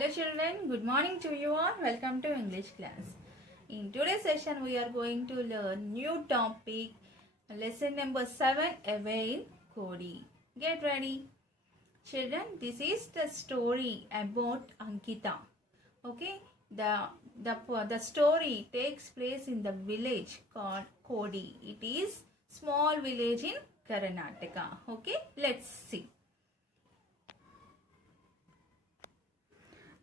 Hello children, good morning to you all. Welcome to English class. In today's session we are going to learn new topic, lesson number 7, Away in Kodi. Get ready. Children, this is the story about Ankita. Okay, the story takes place in the village called Kodi. It is small village in Karnataka. Okay, let's see.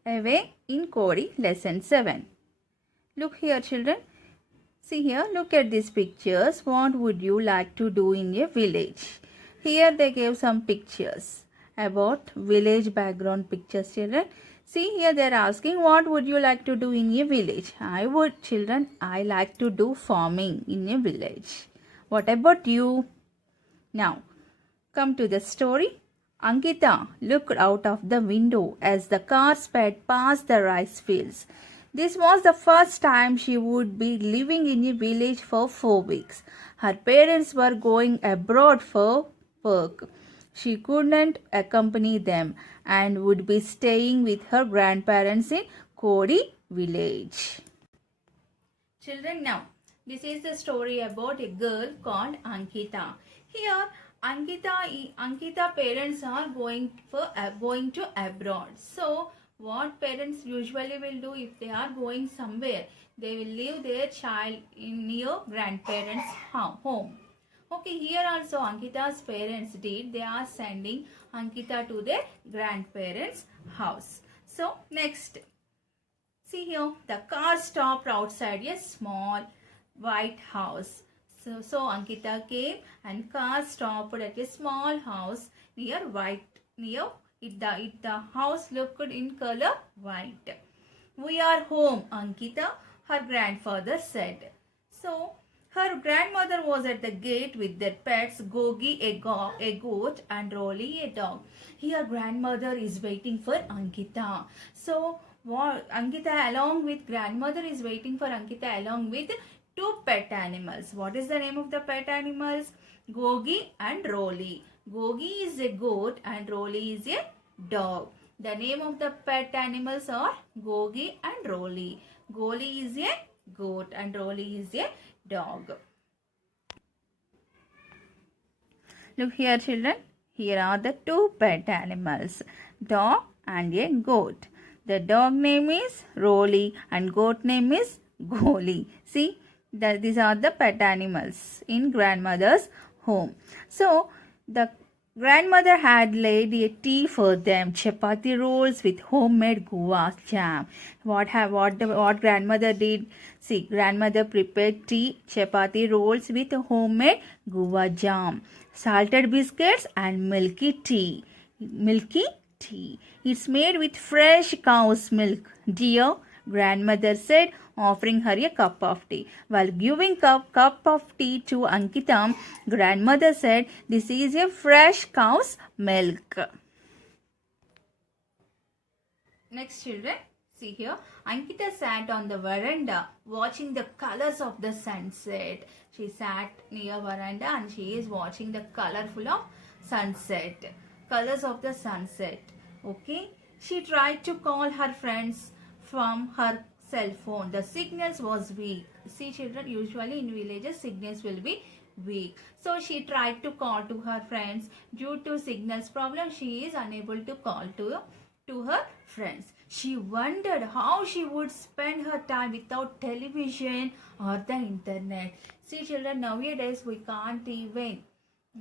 Away in Kodi, lesson 7. Look here children. See here, look at these pictures. What would you like to do in a village? Here they gave some pictures about village background pictures children. See here they are asking what would you like to do in a village? I like to do farming in a village. What about you? Now, come to the story. Ankita looked out of the window as the car sped past the rice fields. This was the first time she would be living in a village for 4 weeks. Her parents were going abroad for work. She couldn't accompany them and would be staying with her grandparents in Kodi village. Children, now, this is the story about a girl called Ankita. Here, Ankita parents are going to abroad. So, what parents usually will do if they are going somewhere? They will leave their child in near grandparents' home. Okay, here also Ankita's parents did. They are sending Ankita to their grandparents' house. So, next. See here, the car stopped outside a small white house. So Ankita came and car stopped at a small house near the house looked in color white. We are home, Ankita, her grandfather said. So her grandmother was at the gate with their pets, Gogi, a goat, and Rolly, a dog. Here grandmother is waiting for Ankita. So Ankita along with grandmother is waiting for Ankita along with 2 pet animals. What is the name of the pet animals? Gogi and Rolly. Gogi is a goat and Rolly is a dog. The name of the pet animals are Gogi and Rolly. Gogi is a goat and Rolly is a dog. Look here children. Here are the 2 pet animals. Dog and a goat. The dog name is Rolly and goat name is Goli. See? These are the pet animals in grandmother's home. So, the grandmother had laid a tea for them, chapati rolls with homemade guava jam. What grandmother did? See, grandmother prepared tea, chapati rolls with homemade guava jam, salted biscuits and milky tea. It's made with fresh cow's milk. Dear grandmother said, offering her a cup of tea. While giving cup of tea to Ankita, grandmother said, this is a fresh cow's milk. Next children, see here. Ankita sat on the veranda watching the colors of the sunset. She sat near veranda and she is watching the colorful of sunset. Colors of the sunset. Okay. She tried to call her friends from her cell phone. The signals was weak. See children, usually in villages signals will be weak. So she tried to call to her friends. Due to signals problem, she is unable to call to her friends. She wondered how she would spend her time without television or the internet. See children, nowadays we can't even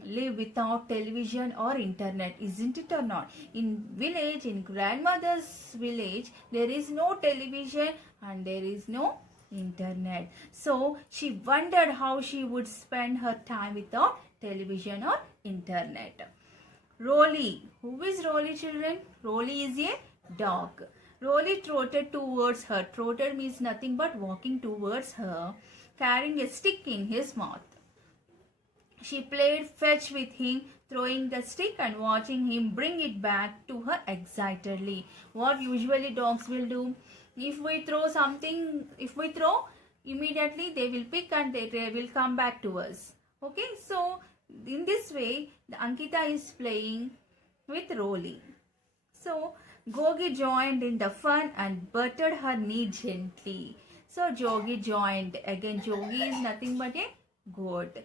live without television or internet, isn't it or not? In village, in grandmother's village, there is no television and there is no internet. So she wondered how she would spend her time without television or internet. Rolly. Who is Rolly children? Rolly is a dog. Rolly trotted towards her. Trotted means nothing but walking towards her, carrying a stick in his mouth. She played fetch with him, throwing the stick and watching him bring it back to her excitedly. What usually dogs will do? If we throw something, immediately they will pick and they will come back to us. Okay, so in this way, the Ankita is playing with Rolly. So Gogi joined in the fun and butted her knee gently. So Jogi joined. Again, Jogi is nothing but a goat.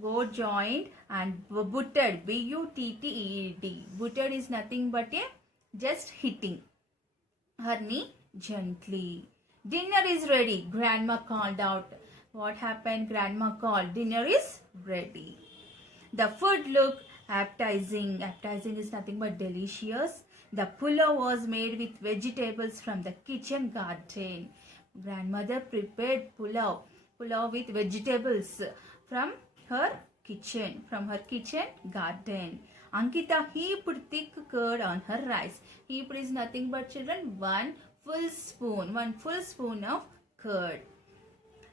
Goat joined and butted. B-U-T-T-E-D. Butted is nothing but a just hitting her knee gently. Dinner is ready, Grandma called out. What happened? Grandma called. Dinner is ready. The food looked appetizing. Appetizing is nothing but delicious. The pulao was made with vegetables from the kitchen garden. Grandmother prepared pulao with vegetables from her kitchen garden. Ankita heaped thick curd on her rice. Heaped is nothing but, children, one full spoon of curd.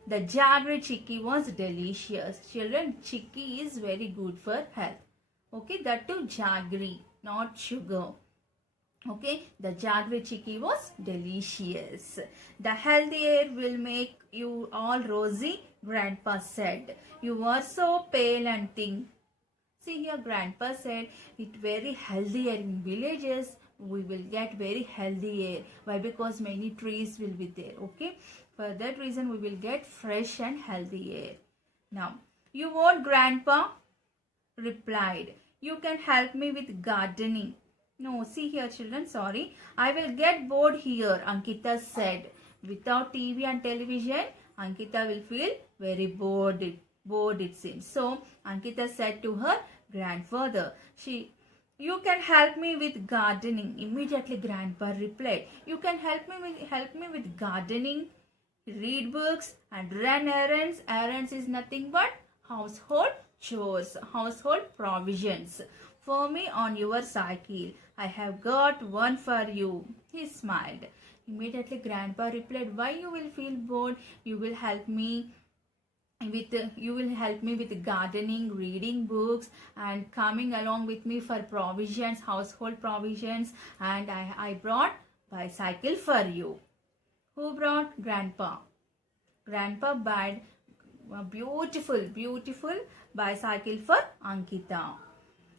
The jaggery chicky was delicious. Children, chicky is very good for health. Okay, that too jaggery, not sugar. Okay, the jaggery chicky was delicious. The healthy air will make you all rosy, Grandpa said. You are so pale and thin. See here, Grandpa said, it very healthy air in villages. We will get very healthy air. Why? Because many trees will be there. Okay, for that reason we will get fresh and healthy air. Now, you won't, Grandpa replied. You can help me with gardening. No, see here, children, sorry. I will get bored here, Ankita said. Without TV and television, Ankita will feel very bored it seems. So, Ankita said to her grandfather, you can help me with gardening. Immediately, Grandpa replied, you can help me with gardening, read books and run errands. Errands is nothing but household chores, household provisions. For me on your cycle. I have got one for you. He smiled. Immediately Grandpa replied, why you will feel bored? You will help me with gardening, reading books and coming along with me for provisions, household provisions, and I brought bicycle for you. Who brought? Grandpa. Grandpa bought a beautiful bicycle for Ankita.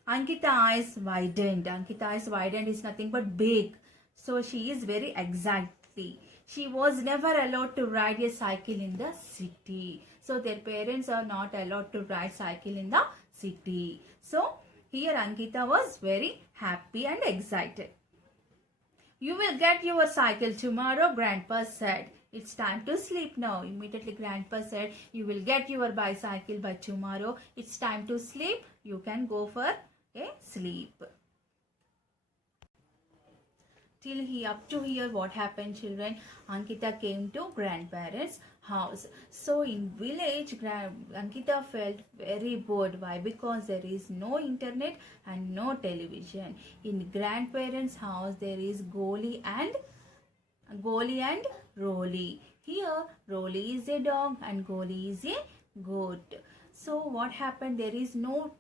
Ankita's eyes widened. Ankita's eyes widened is nothing but big. So she is very exactly. She was never allowed to ride a cycle in the city. So their parents are not allowed to ride cycle in the city. So here Ankita was very happy and excited. You will get your cycle tomorrow, Grandpa said. It's time to sleep now. Immediately Grandpa said, you will get your bicycle by tomorrow. It's time to sleep. You can go for a sleep. Up to here what happened, children? Ankita came to grandparents' house. So in village, Ankita felt very bored. Why? Because there is no internet and no television. In grandparents' house there is Goli and Rolly. Here Rolly is a dog and Goli is a goat. So what happened? There is no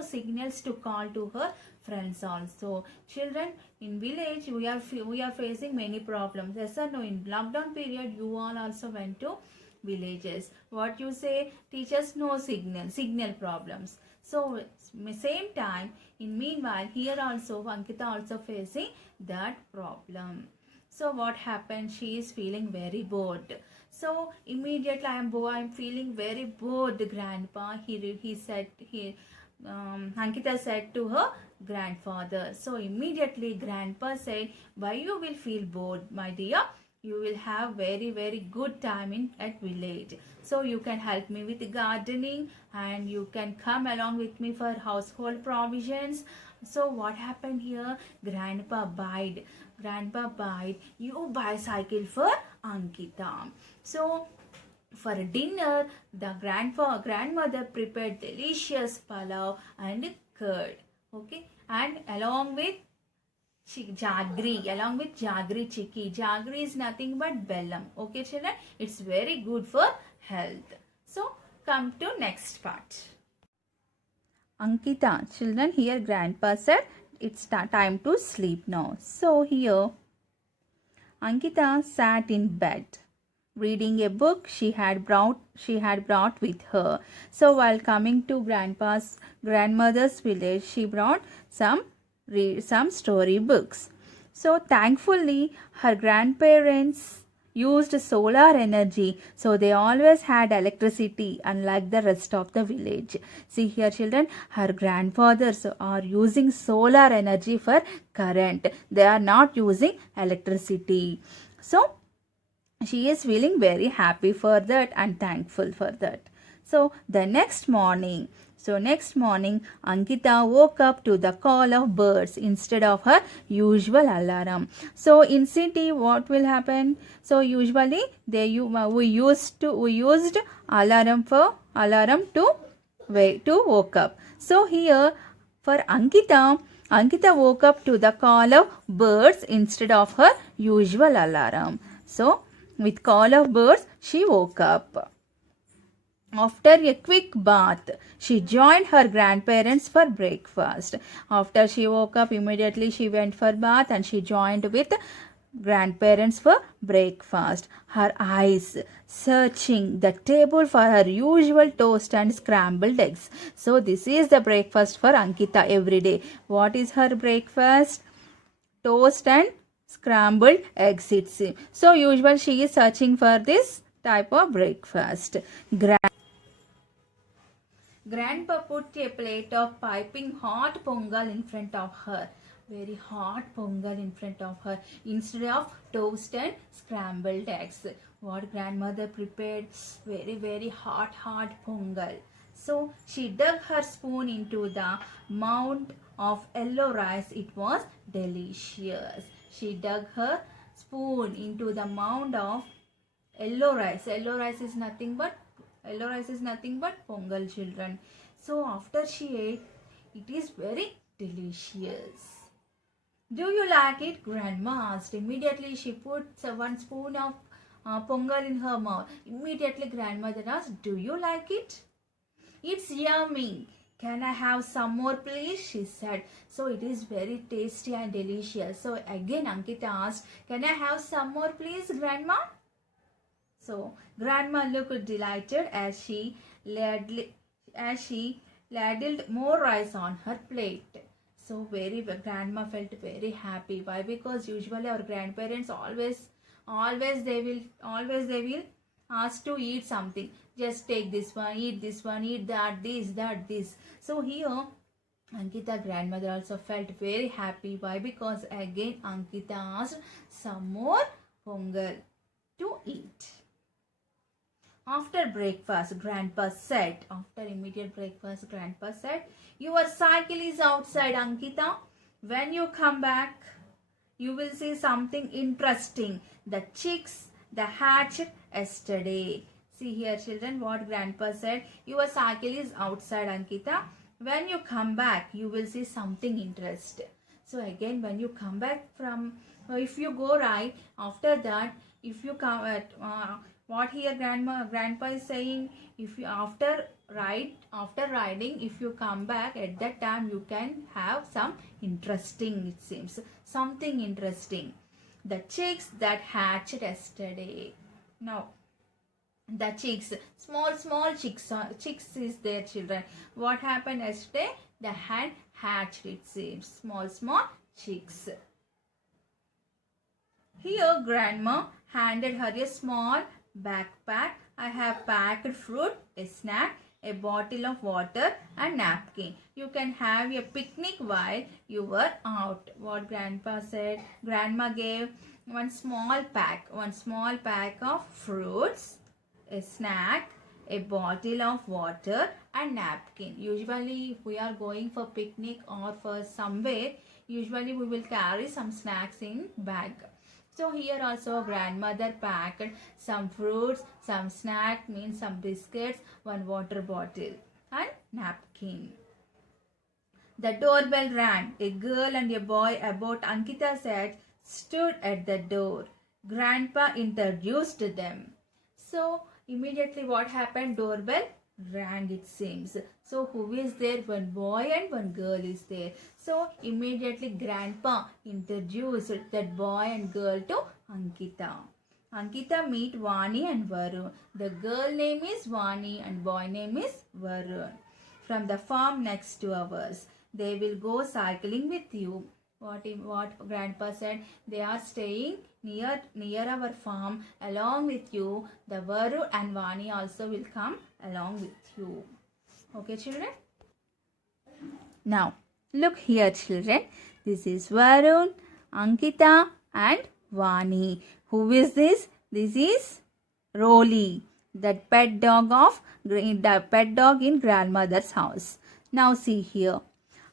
signals to call to her friends also. Children, in village we are facing many problems. Yes or no? In lockdown period, you all also went to villages. What you say? Teachers no signal problems. So same time, in meanwhile, here also Ankita also facing that problem. So what happened? She is feeling very bored. So immediately I'm feeling very bored, Grandpa. Ankita said to her grandfather. So immediately Grandpa said, why you will feel bored, my dear? You will have very good time at village. So you can help me with gardening and you can come along with me for household provisions. So what happened here? Grandpa buyed you bicycle for Ankita. So for dinner, the grandmother prepared delicious pulao and curd. Okay, and along with jaggery chicky. Jaggery is nothing but bellam. Okay, children, it's very good for health. So come to next part. Ankita, children, here Grandpa said it's time to sleep now. So here Ankita sat in bed reading a book she had brought with her. So while coming to grandmother's village, she brought some story books. So thankfully, her grandparents used solar energy, so they always had electricity unlike the rest of the village. See here children, her grandfathers are using solar energy for current. They are not using electricity. So she is feeling very happy for that and thankful for that. So next morning, Ankita woke up to the call of birds instead of her usual alarm. So in city, what will happen? So usually we used alarm to woke up. So here for Ankita woke up to the call of birds instead of her usual alarm. So with call of birds, she woke up. After a quick bath, she joined her grandparents for breakfast. After she woke up, immediately she went for bath and she joined with grandparents for breakfast. Her eyes searching the table for her usual toast and scrambled eggs. So this is the breakfast for Ankita every day. What is her breakfast? Toast and scrambled eggs, it seems. So usually she is searching for this type of breakfast. Grandpa put a plate of piping hot pongal in front of her. Very hot pongal in front of her instead of toast and scrambled eggs. What grandmother prepared? Very hot pongal. So she dug her spoon into the mound of yellow rice. It was delicious. She dug her spoon into the mound of yellow rice. Yellow rice is nothing but pongal, children. So after she ate, it is very delicious. Do you like it? Grandma asked. Immediately she put one spoon of pongal in her mouth. Immediately grandmother asked, do you like it? It's yummy. Can I have some more please? She said. So it is very tasty and delicious. So again Ankita asked, can I have some more please, grandma? So grandma looked delighted as she ladled more rice on her plate. So grandma felt very happy. Why? Because usually our grandparents always they will ask to eat something. Just take this one, eat that, this. So here Ankita grandmother also felt very happy. Why? Because again Ankita asked some more pongal to eat. After immediate breakfast, Grandpa said, your cycle is outside, Ankita. When you come back, you will see something interesting. The chicks, the hatched yesterday. See here, children, what Grandpa said. Your cycle is outside, Ankita. When you come back, you will see something interesting. So again, when you come back from, if you go right, after that, if you come at, what here grandpa is saying, if you after riding, if you come back at that time, you can have some interesting, it seems, something interesting. The chicks that hatched yesterday. Now the chicks, small chicks is their children. What happened yesterday? The hen hatched, it seems, small chicks. Here grandma handed her a small backpack. I have packed fruit, a snack, a bottle of water and napkin. You can have a picnic while you were out. What grandpa said? Grandma gave one small pack of fruits, a snack, a bottle of water and napkin. Usually if we are going for picnic or for somewhere, usually we will carry some snacks in bag. So here also grandmother packed some fruits, some snack, means some biscuits, one water bottle and napkin. The doorbell rang. A girl and a boy about Ankita's age stood at the door. Grandpa introduced them. So immediately what happened? Doorbell rang, it seems. So who is there? One boy and one girl is there. So immediately grandpa introduced that boy and girl to Ankita. Ankita meet Vani and Varun. The girl name is Vani and boy name is Varun. From the farm next to ours. They will go cycling with you. What grandpa said? They are staying near our farm along with you. The Varun and Vani also will come along with you. Okay, children? Now look here, children. This is Varun, Ankita and Vani. Who is this? This is Rolly, the pet dog in grandmother's house. Now see here.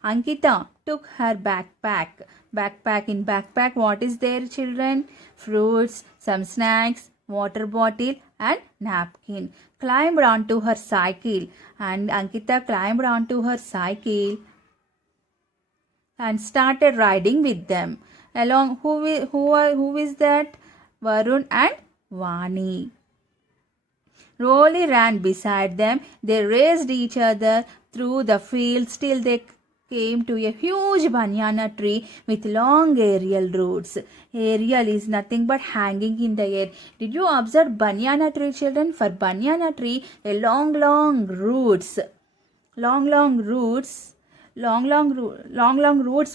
Ankita took her backpack. In backpack, what is there, children? Fruits, some snacks, water bottle and napkin. Climbed onto her cycle, and Ankita climbed onto her cycle and started riding with them. Along, who is that? Varun and Vani. Rolly ran beside them. They raced each other through the fields till they came to a huge banana tree with long aerial roots. Aerial is nothing but hanging in the air. Did you observe banana tree, children? For banana tree, a long roots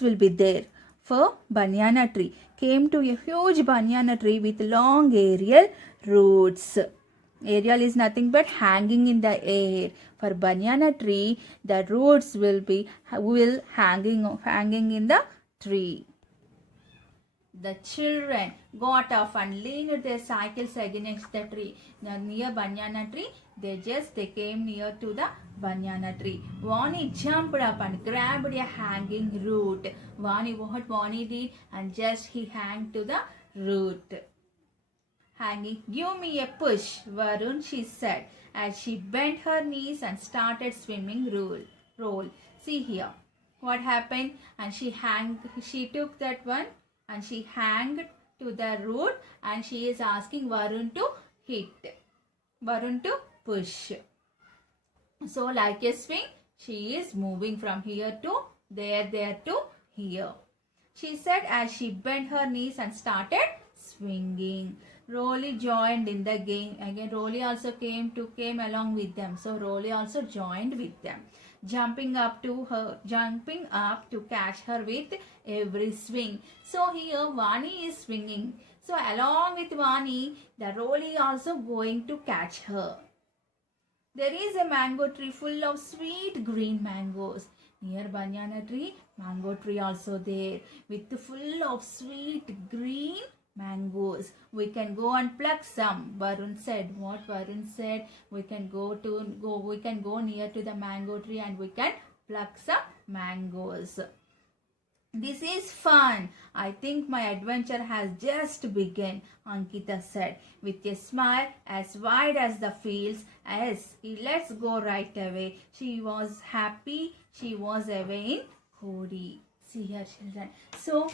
will be there. For banana tree, came to a huge banana tree with long aerial roots. Aerial is nothing but hanging in the air. For banana tree, the roots will hanging in the tree. The children got off and leaned their cycles against the tree. Now, near banana tree, they came near to the banana tree. Vani jumped up and grabbed a hanging root. What Vani did? And just he hung to the root. Hanging. Give me a push, Varun, she said, as she bent her knees and started swimming roll. See here. What happened? And she took that one and she hanged to the root, and she is asking Varun to push. So like a swing, she is moving from here to there to here. She said as she bent her knees and started swinging. Rolly joined in the game. Again, Rolly also came along with them. So Rolly also joined with them, jumping up to catch her with every swing. So here Vani is swinging. So along with Vani, the Rolly also going to catch her. There is a mango tree full of sweet green mangoes. Near banana tree, mango tree also there with full of sweet green mangoes. We can go and pluck some. Varun said. What Varun said? We can go near to the mango tree and we can pluck some mangoes. This is fun. I think my adventure has just begun, Ankita said with a smile as wide as the fields. Let's go right away. She was happy. She was away in Kodi. See here, children. So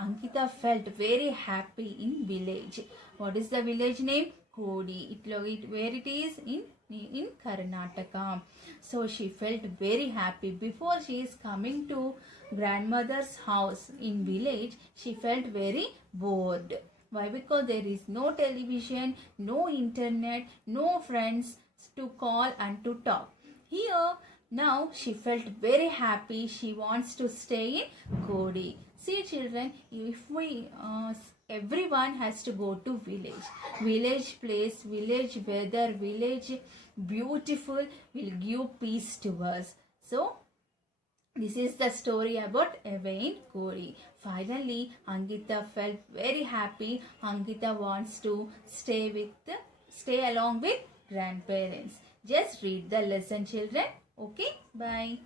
Ankita felt very happy in village. What is the village name? Kodi. Where it is? In Karnataka. So she felt very happy. Before she is coming to grandmother's house in village, she felt very bored. Why? Because there is no television, no internet, no friends to call and to talk. Here, now she felt very happy. She wants to stay in Kodi. See, children, if we everyone has to go to village place, village weather, village beautiful will give peace to us. So this is the story about away in Kodi. Finally, Ankita felt very happy. Ankita wants to stay along with grandparents. Just read the lesson, children. Okay, bye.